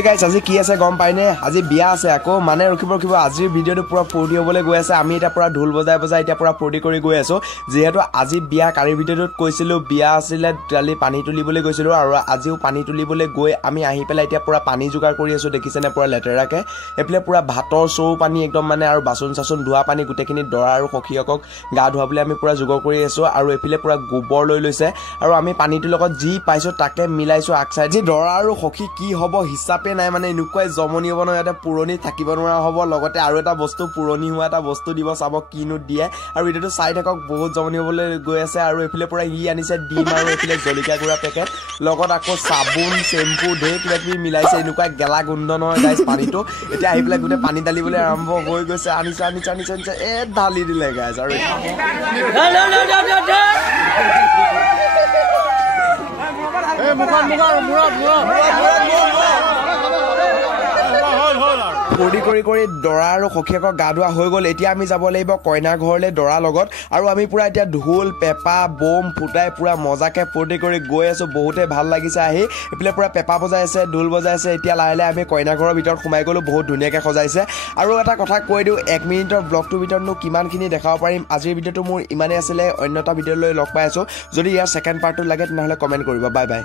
এই গাইছ আজি কি আছে গম পাইনে আজি বিয়া আছে আকৌ মানে ৰখিব আজিৰ ভিডিঅটো পুৰা ফূৰ্তি হ'বলৈ গৈ আছে আমি এটা পুৰা ঢোল বজাই এটা পুৰা ফূৰ্তি কৰি গৈ আছো যেহেতু আজি বিয়া কাৰি ভিডিঅটোত কৈছিলো বিয়া আছিল কালি পানী তুলিবলৈ গৈছিলো আৰু আজিও পানী তুলিবলৈ গৈ আমি আহি পেলাই এতিয়া পুৰা পানী যোগাৰ কৰি আছো দেখিছেনে পুৰা লেটেৰাকে এফলে পুৰা ভাতৰ চৌ পানী একদম মানে আৰু বাচন চাচন ধোৱা পানী গুটেখিনি দৰা আৰু সখিয়কক গা ধোৱাবলৈ আমি পুৰা যোগাৰ কৰি আছো আৰু এফলে পুৰা গোবৰ লৈ লৈছে আৰু আমি পানীটোৰ লগত যি পাইছো তাকে মিলাইছো আকসাই যি দৰা আৰু সখি কি হ'ব হিচাপে নাই মানে এনেকুৱাই জমনি হ'ব ন ইয়াতে পুৰণি থাকিব নোৱাৰা হ'ব লগতে আৰু এটা বস্তু পুৰণি হোৱা এটা বস্তু দিব চাব কিনো দিয়ে আৰু ভিডিঅটো চাই থাকক বহুত জমনি হ'বলৈ গৈ আছে আৰু এফালে পুৰা ই আনিছে ডিম আৰু এফালে জলকীয়া গুড়া পেকেট লগত আকৌ চাবোন চেম্পু ঢেৰ কিবা কিবি মিলাইছে এনেকুৱা গেলা গোন্ধ নহয় গাইছ পানীটো এতিয়া আহি পেলাই গোটেই পানী ঢালিবলৈ আৰম্ভ হৈ গৈছে আনিছে ঢালি দিলে গাইছ আৰু ফূৰ্তি কৰি দৰা আৰু সখিয়কক গা ধোৱা হৈ গ'ল এতিয়া আমি যাব লাগিব কইনা ঘৰলৈ দৰা লগত আৰু আমি পুৰা এতিয়া ঢোল পেপা বম ফুটাই পুৰা মজাকে ফূৰ্তি কৰি গৈ আছো বহুতে ভাল লাগিছে আহি এফালে পুৰা পেপা বজাই আছে ঢোল বজাই আছে এতিয়া লাহে আমি কইনা ঘৰৰ ভিতৰত সোমাই গ'লো বহুত ধুনীয়াকৈ সজাইছে আৰু এটা কথা কৈ দিওঁ 1 মিনিটৰ ব্লগটোৰ ভিতৰতনো কিমানখিনি দেখাব পাৰিম আজিৰ ভিডিঅ'টো মোৰ ইমানেই আছিলে অন্য এটা ভিডিঅ'লৈ লগ পাই আছো যদি ইয়াৰ ছেকেণ্ড পাৰ্টটো লাগে তেনেহ'লে কমেণ্ট কৰিব বাই বাই